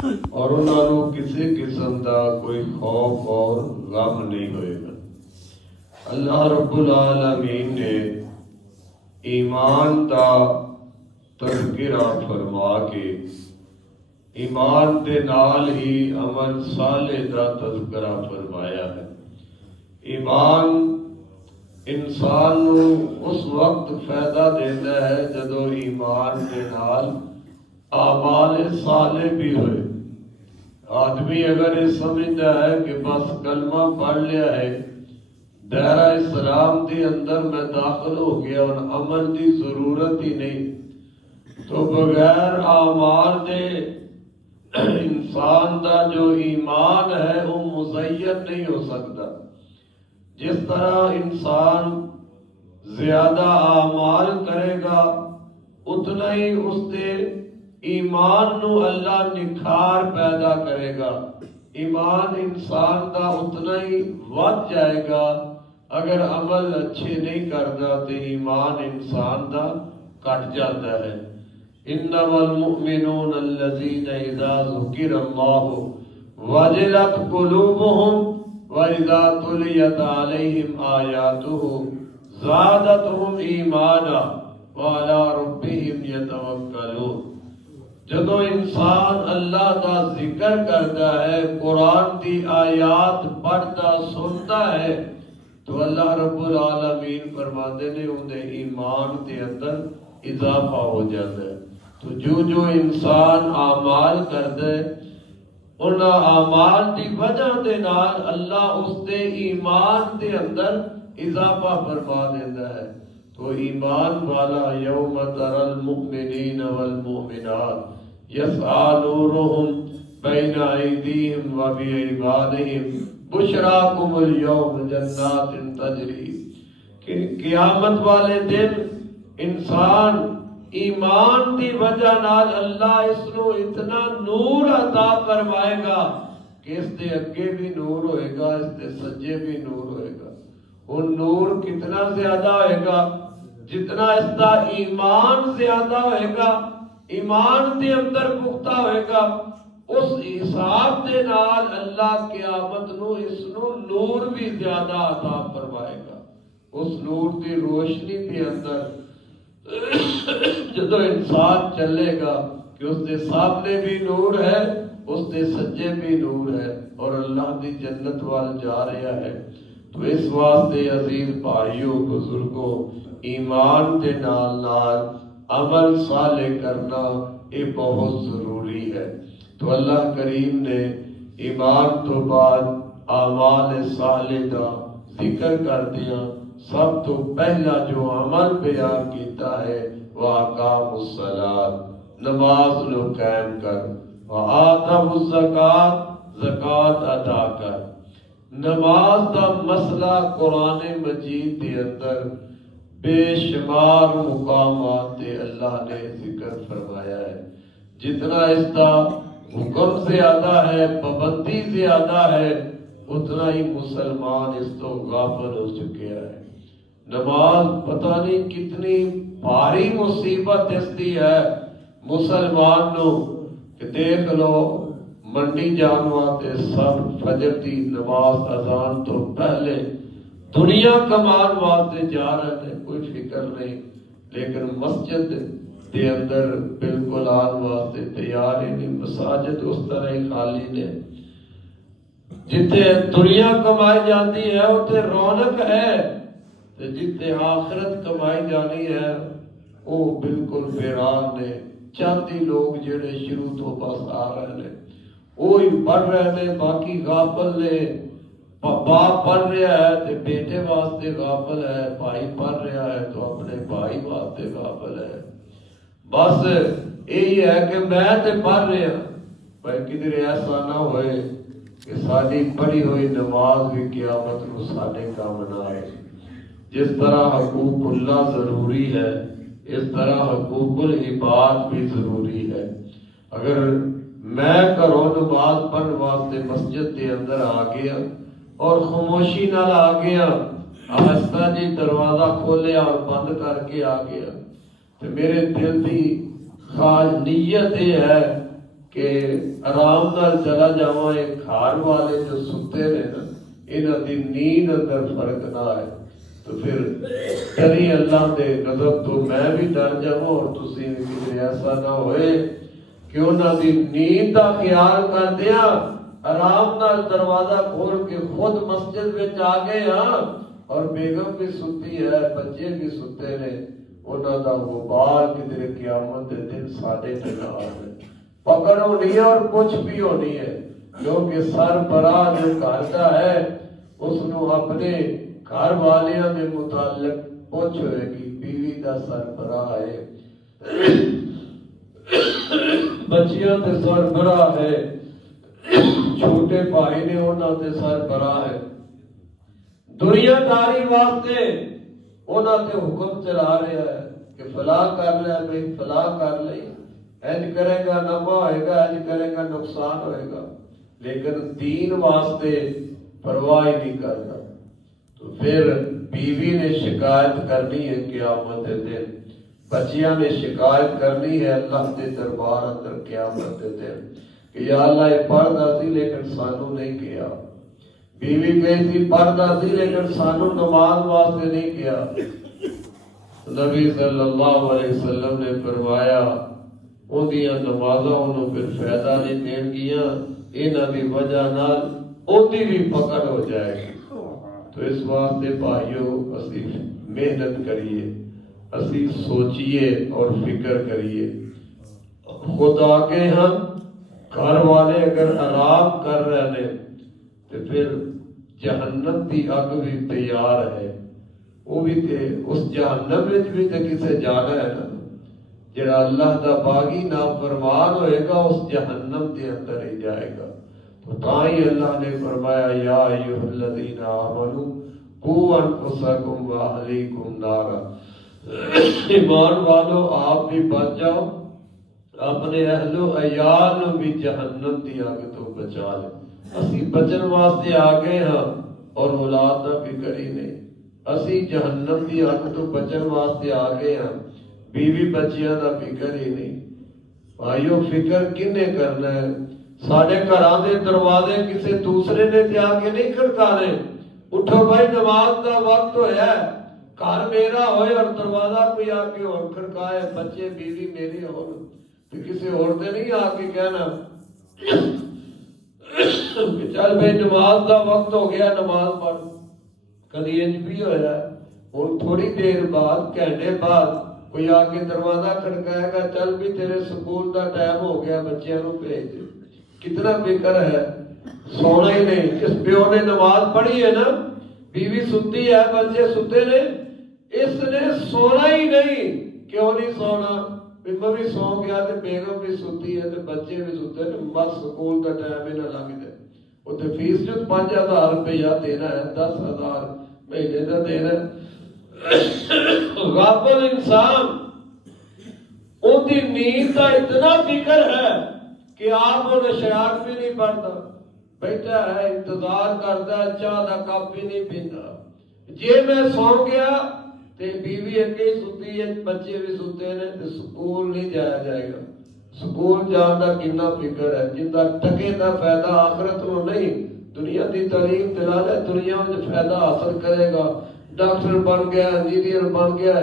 اور انہاں نوں کسی قسم دا کوئی خوف اور غم نہیں ہوئے گا۔ اللہ رب العالمین نے ایمان دا تذکرہ فرما کے ایمان دے نال ہی عمل صالح دا تذکرہ فرمایا ہے۔ ایمان انسان نو اس وقت فائدہ دیتا ہے جدو ایمان دے نال اعمال صالح بھی ہوئے۔ آدمی اگر یہ سمجھتا ہے کہ بس کلمہ پڑھ لیا ہے، دائرہ اسلام دی اندر میں داخل ہو گیا اور عمل دی ضرورت ہی نہیں، تو بغیر اعمال دے انسان دا جو ایمان ہے وہ مزین نہیں ہو سکتا۔ جس طرح انسان زیادہ اعمال کرے گا اتنا ہی اس دے ایمان نو اللہ نکھار پیدا کرے گا، ایمان انسان دا اتنا ہی ود جائے گا۔ اگر عمل اچھے نہیں کرتا تو ایمان انسان دا کٹ جاتا ہے۔ انما المؤمنون الذین اذا ذکر اللہ وجلت قلوبهم وَإِذَا تُلِيَتْ عَلَيْهِمْ آيَاتُهُ زَادَتْهُمْ إِيمَانًا وَعَلَىٰ رَبِّهِمْ يَتَوَكَّلُونَ۔ جدو انسان اللہ دا ذکر کرتا ہے، قرآن دی آیات پڑھتا سنتا ہے، تو اللہ رب العالمین فرماتے نے انہیں ایمان کے اندر اضافہ ہو جاتا ہے۔ تو جو انسان اعمال کرتا ہے ان اعمال دی وجہ دے نال اللہ اس دے ایمان دے اندر اضافہ فرما دیتا ہے۔ تو ایمان والا یوم تری المؤمنین والمؤمنات یسعی نورہم بین ایدیہم وبایمانہم بشراکم اليوم جنات تجری۔ کہ قیامت والے دن انسان ایمان دی وجہ نال اللہ اس نو اتنا نور عطا فرمائے گا کہ اس دے اگے بھی نور ہوئے گا، اس دے سجے بھی نور ہوئے گا۔ وہ نور کتنا زیادہ ہوئے گا؟ جتنا اس دا ایمان زیادہ ہوئے گا، ایمان دے اندر پختہ ہوئے گا، اس حساب دے نال اللہ قیامت نو اس نو نور بھی زیادہ عطا فرمائے گا۔ اس نور دی روشنی دے اندر جدو انسان چلے گا کہ اس دے سامنے بھی نور ہے، اس دے سجے بھی نور ہے، اور اللہ دی جنت وال جا رہا ہے۔ تو اس واسطے عزیز بھائیوں بزرگوں، ایمان دے نال نال عمل صالح کرنا یہ بہت ضروری ہے۔ تو اللہ کریم نے ایمان تو بعد اعمال صالح دا ذکر کر دیا۔ سب تو پہلا جو عمل بیان کیتا ہے وہ اقام الصلاۃ، نماز نو قائم کر، وآتوا الزکات، زکات ادا کر۔ نماز دا مسئلہ قرآن مجید کے اندر بے شمار مقامات تے اللہ نے ذکر فرمایا ہے۔ جتنا اس دا حکم زیادہ ہے، پابندی زیادہ ہے، اتنا ہی مسلمان اس تو غافل ہو چکے ہیں۔ نماز پتہ نہیں کتنی بھاری مصیبت اس دی ہے مسلمان نو کہ دیکھ لو منڈی جان واسطے سب فجر دی نماز اذان تو پہلے دنیا کمان واسطے جا رہے ہیں، کوئی فکر نہیں، لیکن مسجد دے اندر بالکل آن واسطے تیار ہی نہیں۔ مساجد اس طرح ہی خالی نے۔ جتے دنیا کمائی جاتی ہے اتنے رونق ہے، جتے آخرت کمائی جانی ہے وہ بالکل ویران نے۔ چاندی لوگ جڑے شروع تو بس آ رہے ہیں، وہی پڑھ رہے ہیں، باقی غافل نے۔ باپ پڑھ رہا ہے تو بیٹے واسطے غافل ہے، بھائی پڑھ رہا ہے تو اپنے بھائی واسطے غافل ہے۔ بس یہی ہے کہ میں تے پڑھ رہا، بھائی کدھر ایسا نہ ہوئے کہ ساری پڑھی ہوئی نماز بھی قیامت کو ساڈے کام نہ آئے۔ جس طرح حقوق اللہ ضروری ہے، اس طرح حقوق العباد بھی ضروری ہے۔ اگر میں گھروں نماز پڑھنے واسطے مسجد کے اندر آ گیا اور خاموشی نال آ گیا، آہستہ جی دروازہ کھولیا اور بند کر کے آ گیا، تو میرے دل کی خاص نیت یہ ہے کہ آرام نال چلا جاواں، یہ گھر والے جو ستے نے نا انہاں دی نیند اندر فرق نہ آئے، تو پھر کہیں اللہ دے غضب تو میں بھی ڈر جاواں اور تسی بھی کدھر ایسا نہ ہوئے کہ انہاں دی نیند دا خیال کردیاں آرام نال دروازہ کھول کے خود مسجد وچ آ گئے ہاں، اور بیگم بھی ستی ہے، بچے بھی ستے نے، انہاں دا غبار کدھر قیامت دے دن ساڈے تے نہ آوے، پکڑ ہونی ہے اور کچھ بھی ہونی ہے، کیونکہ سربراہ جو گھر دا ہے اس نو اپنے گھر والیاں دے متعلق پوچھ ہوئے گی، بیوی دا سربراہ ہے، بچیاں تے سربراہ ہے، چھوٹے بھائی نے انہاں تے سربراہ ہے، دنیا داری واسطے انہاں تے حکم چلا رہا ہے کہ فلاں کر لے بھائی، فلاں کر لے، انج کرے گا نفع ہوئے گا، انج کرے گا نقصان ہوئے گا، لیکن دین واسطے پرواہ ہی نہیں کرتا۔ تو پھر بیوی نے شکایت کرنی ہے قیامت کے دن، بچیاں نے شکایت کرنی ہے اللہ کے دربار اندر قیامت کے دن کہ یا اللہ یہ پڑھدا سی لیکن سانو نہیں کیا، بیوی کہی تھی پڑھدا سی لیکن سانو نماز واسطے نہیں کیا، نبی صلی اللہ علیہ وسلم نے فرمایا اودیاں نمازاں انہوں پھر فائدہ نہیں دین گیاں، انہاں دی وجہ نال اودی بھی پکڑ ہو جائے گی۔ تو اس واسطے بھائیو اسی محنت کریے، اسی سوچیے اور فکر کریے، خدا کے ہم گھر والے اگر آرام کر رہے ہیں تو پھر جہنم دی اگ بھی تیار ہے، وہ بھی تے اس جہنم وچ بھی تے کسے جانا ہے نا، جڑا اللہ دا باغی نافرمان ہوئے گا اس جہنم دے اندر ہی جائے گا۔ تو تائی اللہ نے فرمایا یا ایھا الذین آمنوا قوا انفسکم واہلیکم نارا، ایمان والو آپ بھی بچ جاؤ، اپنے اہل و عیال نو بھی جہنم دی اگ تو بچا لے۔ اسی بچن واسطے آ گئے ہاں اور اولاد دا فکر ہی نہیں، اسی جہنم دی اگ تو بچن واسطے آ گئے ہاں، بیوی بچیاں دا فکر ہی نہیں۔ بھائیو فکر کنے کرنا ہے؟ ساڑھے گھراں دے دروازے کسے دوسرے نے تے آ کے نہیں کھڑکانے، اٹھو بھائی نماز دا وقت ہویا ہے، گھر میرا ہوئے اور دروازہ کوئی آ کے اور کھڑکائے، بچے بیوی میری ہو تو کسی اور نے نہیں آ کے کہنا کہ چل بھائی نماز دا وقت ہو گیا نماز پڑھ۔ کدی انج بھی ہویا ہے، اور تھوڑی دیر بعد گھنٹے بعد کوئی آ کے دروازہ کھڑکائے گا، چل بھی تیرے سکول دا ٹائم ہو گیا بچیاں نو بھیج دے۔ کتنا فکر ہے، سونا ہی نہیں۔ جس پیو نے نماز پڑھی ہے نا، بیوی ستی ہے، بچے ستے نے، اس نے سونا ہی نہیں۔ کیوں نہیں سونا؟ میں بھی سو گیا تے بیگم بھی ستی ہے تے بچے بھی ستے ہیں، بس سکول دا ٹائم ہی نہ لگ جائے۔ وہ تے فیس جو 5000 روپیہ دینا ہے، 10,000 مہینے دا دینا ہے۔ غافل انسان ان دی نیند دا اتنا فکر ہے کہ آپ وہ نشیات بھی نہیں پڑھتا، بیٹھا ہے انتظار کرتا ہے، چاہ دا کپ بھی نہیں پیندا۔ جے میں سو گیا تے بیوی اکے ستی ہے، بچے بھی ستے ہیں تے سکول نہیں جایا جائے گا۔ سکول جان دا کتنا فکر ہے، جندا ٹکے دا فائدہ آخرت نو نہیں، دنیا دی تعلیم دلا لے، دنیا میں فائدہ حاصل کرے گا، ڈاکٹر بن گیا، انجینئر بن گیا،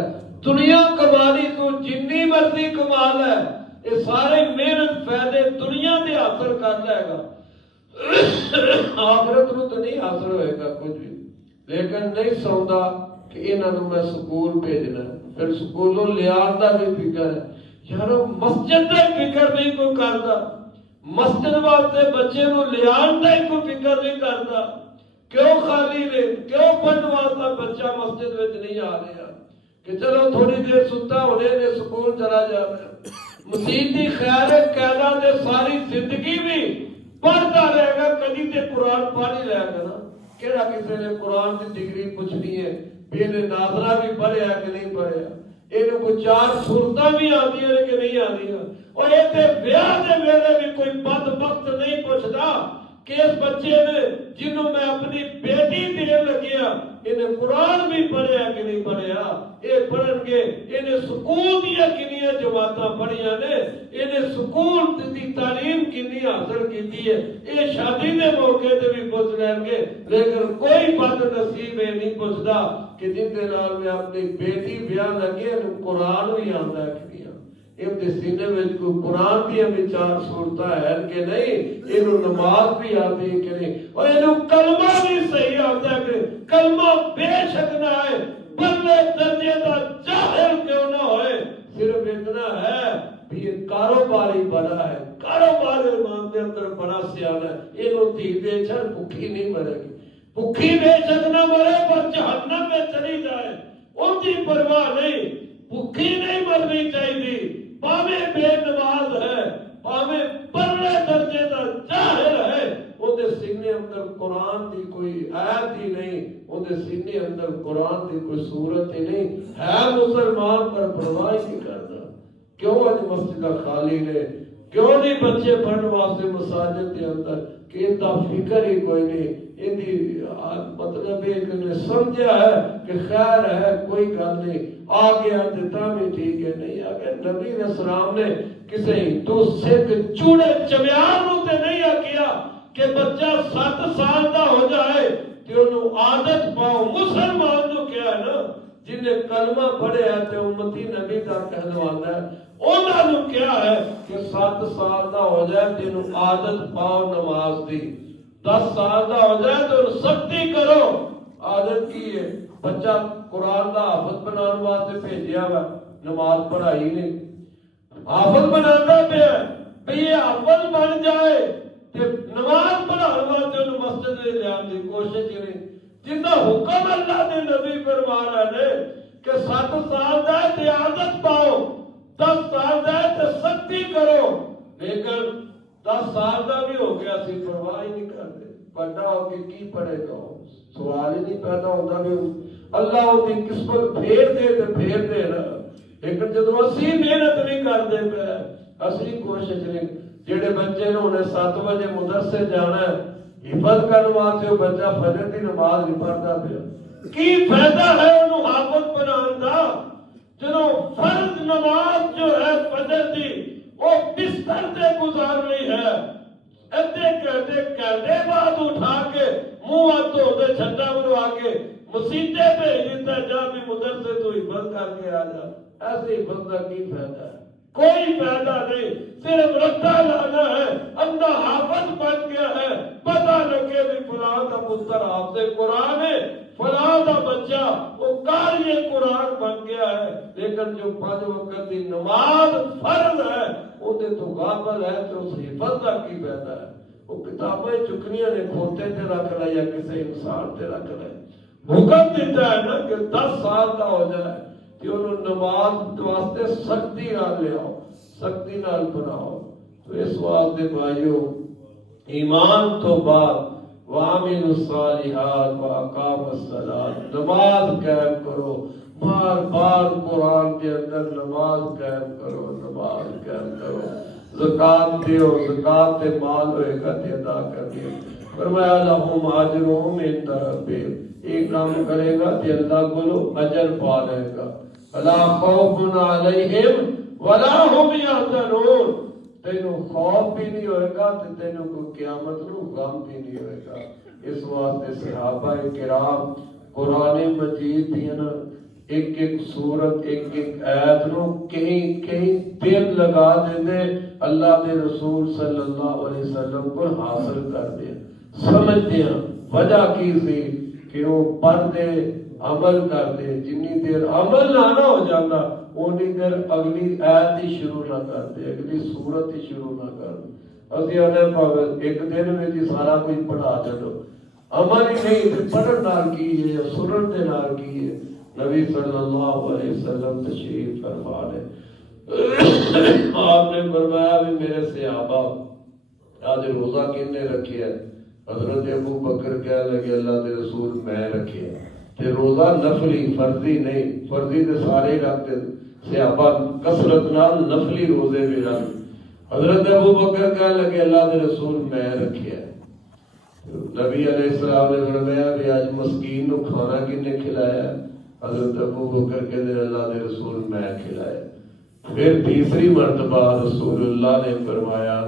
دنیا کمالی تو جنی مرضی کمال ہے، یہ سارے محنت فائدے دنیا دے حاصل کر لے گا، آخرت نو تو نہیں حاصل ہوئے گا کچھ بھی۔ لیکن نہیں سوندا کہ انہاں نو میں سکول بھیجنا ہے، پھر سکولوں لیان دا بھی فکر ہے، یارو مسجد دا فکر نہیں کوئی کردا، مسجد واسطے بچے نو لیان دا ہی کوئی فکر نہیں کردا۔ کیوں خالی نے، کیوں پڑھن واسطہ بچہ مسجد وچ نہیں آ رہا کہ چلو تھوڑی دیر ستا ہونے نے سکول چلا جانا۔ مسیح دی خیر قیدا تے ساری زندگی بھی پڑھتا رہے گا، کدی تے قرآن پڑھ ہی لے گا نا۔ کہڑا کسی نے قرآن کی ڈگری پوچھنی ہے بھی انہیں ناظرہ بھی پڑھیا کہ نہیں پڑھیا، انہیں کوئی 4 سورتاں بھی آتی ہیں کہ نہیں آتی ہیں، اور یہ تے بیاہ دے ویلے بھی کوئی بدبخت نہیں پوچھتا کہ اس بچے نے جنہوں میں اپنی بیٹی دین لگیا انہیں قرآن بھی پڑھیا کہ نہیں پڑھیا، یہ پڑھن گے انہیں سکول دیا کنیاں جماعتاں پڑھیاں نے، انہیں سکول دی تعلیم کنی حاصل کیتی ہے، یہ شادی دے موقع تے بھی پوچھ لیں گے، لیکن کوئی بد نصیب یہ نہیں پوچھتا کہ جن دے نال میں اپنی بیٹی بیاہ لگے انہیں قرآن بھی آندا ہے کہ نہیں، ان کے سینے میں کوئی قرآن دیا بھی چار صورتیں ہیں کہ نہیں، انہوں نماز بھی آتی ہے کہ نہیں، اور انہوں کلمہ بھی صحیح آتا ہے کہ کلمہ بے شک نہ ہے، بلے درجے دا جاہل کیوں نہ ہوئے، صرف اتنا ہے بھی یہ کاروباری بڑا ہے، کاروبار ایمان دے اندر بڑا سیانا ہے، انہوں تھی دے چھر بھوکی نہیں مرے گی، بھوکی بے شک نہ مرے پر جہنم میں چلی جائے، ان کی پرواہ نہیں، بھوکی نہیں مرنی چاہیے، پاوے بے نماز ہے، پاوے پرلے درجے دا جاہل ہے، وہ دے سینے اندر قرآن دی کوئی آیت ہی نہیں، وہ دے سینے اندر قرآن دی کوئی صورت ہی نہیں، ہے مسلمان پر پرواہ نہیں کرتا، کیوں آج مسجدہ خالی نے، کیوں نہیں بچے پڑھنے واسطے مساجد کے اندر، کہ اتنا فکر ہی کوئی نہیں، مطلب ایک نے سمجھا ہے کہ خیر ہے کوئی گل نہیں، آ گیا دیتا بھی ٹھیک ہے، نہیں اگر نبی علیہ السلام نے کسی ہندو سکھ چوڑے چمیار نو تے نہیں آکیا کہ بچہ 7 سال دا ہو جائے کہ انہوں عادت پاؤ، مسلمان نو کیا ہے نا جنہیں کلمہ پڑھے ہے تے امتی نبی دا کہلوانا ہے، انہوں نے کیا ہے کہ 7 سال دا ہو جائے تے انہوں عادت پاؤ نماز دی، 10 سال دا ہو جائے تو سختی کرو، عادت کی ہے، بچہ قرآن دا حافظ بنان واسطے بھیجیا ہوا، نماز پڑھائی نہیں، حافظ بنانا پیا بھی یہ حافظ بن جائے تے نماز پڑھان واسطے انہوں مسجد لے آن دی کوشش نہیں، جنہ حکم اللہ نے نبی فرما رہے نے کہ 7 سال دا ہے تے عادت پاؤ، 10 سال دا ہے تے سختی کرو، لیکن 10 سال دا بھی ہو گیا سی پرواہ ہی نہیں کرتے، بڑا ہو کے کی پڑھے گا، سوال ہی نہیں پیدا ہوتا بھی اللہ ان کی قسمت پھیر دے تو پھیر دے نا، لیکن جدو اسی محنت نہیں کرتے پہ اسی کوشش نہیں، جڑے بچے نے انہیں 7 بجے مدرسے جانا ہے حفظ کرنے واسطے وہ بچہ فجر کی نماز نہیں پڑھتا پیا، کی فائدہ ہے انہوں حافظ بنان دا، جدو فرض نماز جو ہے فجر دی وہ بستر سے گزارنی ہے، ادھے کہتے بعد اٹھا کے منہ ہاتھ دھو دے چھٹا بنوا کے مسیطے بھیج دیتا ہے، جا بھی مدرسے تو حفظ کر کے آ جا، ایسے حفظ کا کی فائدہ ہے، کوئی فائدہ نہیں، صرف رٹا لانا ہے، اندھا حافظ بن گیا ہے، پتہ لگے بھی فلاں کا پتر حافظ قرآن ہے، فلاں کا بچہ وہ قاری قرآن بن گیا ہے، لیکن جو 5 وقت کی نماز فرض ہے وہ تو غافل ہے، تو اس حفظ کا کی فائدہ ہے، وہ کتابیں چکنیاں نے کھوتے تے رکھ لے یا کسی انسان تے رکھ لے، حکم دیتا ہے نا کہ 10 سال کا ہو جائے کہ انہوں نماز واسطے سختی نہ لے آؤ، سختی نہ بناؤ، تو اس واسطے بھائیو ایمان تو بعد وَعَمِلُوا الصَّالِحَاتِ وَأَقَامُوا الصَّلَاةَ، نماز قائم کرو، بار بار قرآن کے اندر نماز قائم کرو، نماز قائم کرو، زکات دیو، زکات تے مال ہوئے گا تے ادا کر دیو، فرمایا لَهُمْ أَجْرُهُمْ عِندَ رَبِّهِمْ، ایک کام کرے گا تے اللہ کو اجر پا لے گا، فَلَا خَوْفٌ عَلَيْهِمْ وَلَا هُمْ يَحْزَنُونَ، تینوں خوف بھی نہیں ہوئے گا تے تینوں کو قیامت نو غم بھی نہیں ہوئے گا، اس واسطے صحابہ کرام قرآن مجید دی نا ایک ایک سورت ایک ایک آیت نو کہیں کہیں دل لگا دیندے، اللہ دے رسول صلی اللہ علیہ وسلم کو حاصل کر دے، سمجھتے ہیں وجہ کی سی کہ وہ پڑھ دے عمل کر دے، جنی دیر عمل نہ ہو جاتا اونی دیر اگلی آیت ہی شروع نہ کر دے، اگلی سورت ہی شروع نہ کر دے، اسی آنے پاوے ایک دن میں جی سارا کوئی پڑھا جڑو، عمل ہی نہیں پڑھن نال کی ہے یا سنن دے نال کی ہے، نبی صلی اللہ علیہ وسلم تشریف فرما لے، آپ نے فرمایا بھی میرے صحابہ آج روزہ کنے رکھے ہے، حضرت ابو بکر کہہ لگے اللہ دے رسول میں رکھے تے روزہ نفلی فرضی نہیں، فرضی تے سارے رکھتے، صحابہ کثرت نال نفلی روزے بھی رکھ، حضرت ابو بکر کہہ لگے اللہ دے رسول میں رکھے نبی علیہ السلام نے فرمایا بھی آج مسکین نو کھانا کنے کھلایا؟ حضرت ابو بکر کہتے اللہ دے رسول میں کھلایا۔ پھر تیسری مرتبہ رسول اللہ نے فرمایا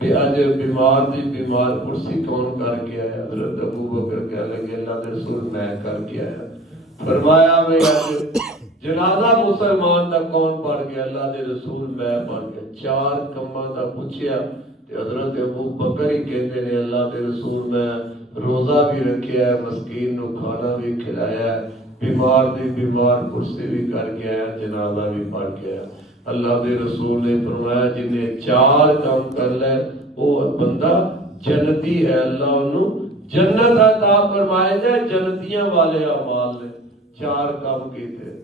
کہ اج بیمار دی بیمار کرسی کون کر کے آیا؟ حضرت ابو بکر کہنے لگے اللہ دے رسول میں کر کے آیا۔ فرمایا بھی اج جنازہ مسلمان دا کون پڑھ گیا؟ اللہ دے رسول میں پڑھ گیا۔ چار کماں دا پوچھیا تے حضرت ابو بکر ہی کہتے نے اللہ دے رسول میں روزہ بھی رکھیا ہے، مسکین نو کھانا بھی کھلایا ہے، بیمار دی بیمار کرسی بھی کر کے آیا، جنازہ بھی پڑھ کے آیا۔ اللہ دے رسول نے فرمایا جنہیں چار کام کر لے وہ بندہ جنتی ہے، اللہ انہوں جنت عطا فرمائے جائے، جنتیاں والے اعمال نے چار کام کیتے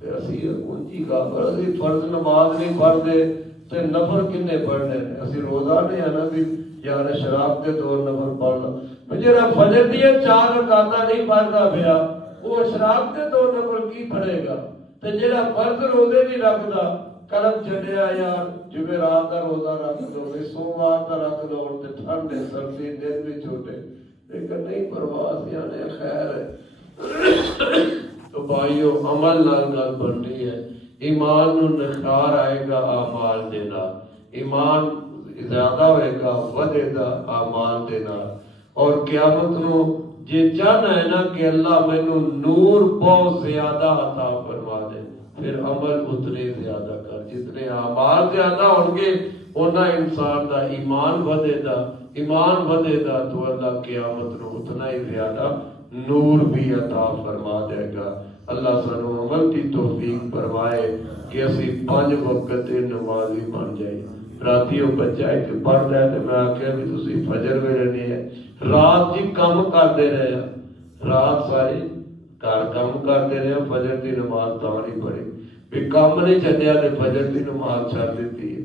تے اسی اونجی کافر اسی فرض نماز نہیں پڑھدے تے نفل کنے پڑھنے، اسی روزہ نہیں ہے نا بھی یار شراب کے دو نفل پڑھ لو، جڑا فجر دی چار رکعتاں نہیں پڑھدا پیا وہ شراب کے دو نفل کی پڑھے گا؟ تے جڑا فرض روزے نہیں رکھدا کلم چھڈیا یار جمعرات دا روزہ رکھ دو، سوموار دا رکھ دو، تے ٹھنڈ ہے سردی دن بھی چھوٹے لیکن نہیں پرواہ یعنی خیر ہے۔ تو بھائیو عمل نال گل بننی ہے، ایمان نو نکھار آئے گا اعمال دے نال، ایمان زیادہ ہوئے گا ودے گا اعمال دے نال، اور قیامت نو جے چاہنا ہے نا کہ اللہ مینوں نور بہت زیادہ عطا فرما دے پھر عمل اتنے زیادہ کر، جتنے اعمال زیادہ ہوں گے اونا انسان دا ایمان ودے دا، ایمان ودے دا تو اللہ قیامت نو اتنا ہی زیادہ نور بھی عطا فرما دے گا۔ اللہ سانو عمل کی توفیق فرمائے کہ اسی 5 وقت نمازی بن جائے۔ راتیوں بچہ ایک پڑھ رہا ہے تو میں آکھیا بھی تسی فجر میں رہنے ہے، رات جی کم کرتے رہے ہیں، رات ساری کام کرتے رہے ہیں، فجر دی نماز تو نہیں پڑھی بھی کام نہیں چھڈیا تے فجر دی نماز چھڈ دیتی ہے۔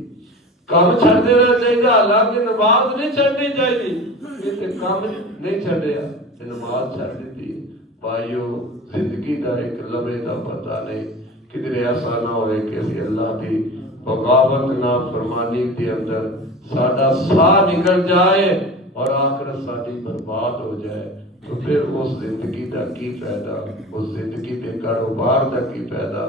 کام چھڈ دینا چاہیے، حالانکہ نماز نہیں چھڈنی چاہیے، تے کام نہیں چھڈیا تے نماز چھڈ دیتی ہے۔ بھائیو زندگی دا ایک لمحے دا پتہ نہیں، کدھر ایسا نہ ہوئے کہ اسی اللہ دی بغاوت نافرمانی کے اندر ساڈا ساہ نکل جائے اور آخرت ساری برباد ہو جائے، تو پھر اس زندگی دا کی فائدہ، اس زندگی دے کاروبار دا کی فائدہ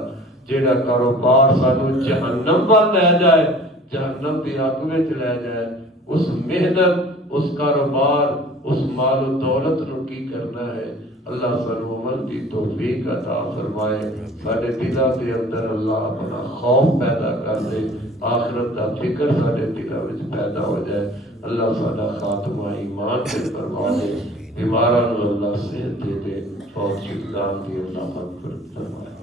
جیڑا کاروبار سانو جہنم وال لے جائے، جہنم دی اگ وچ لے جائے، اس محنت اس کاروبار اس مال و دولت نو کی کرنا ہے۔ اللہ سانو عمل کی توفیق عطا فرمائے، سارے دلوں کے اندر اللہ اپنا خوف پیدا کر دے، آخرت کا فکر سارے دلوں وچ پیدا ہو جائے۔ اللہ سارا خاتمہ ایمان سے فرما دے، بیماراں نو اللہ صحت دے دے، فوت شدگان دی اللہ مغفرت فرمائے۔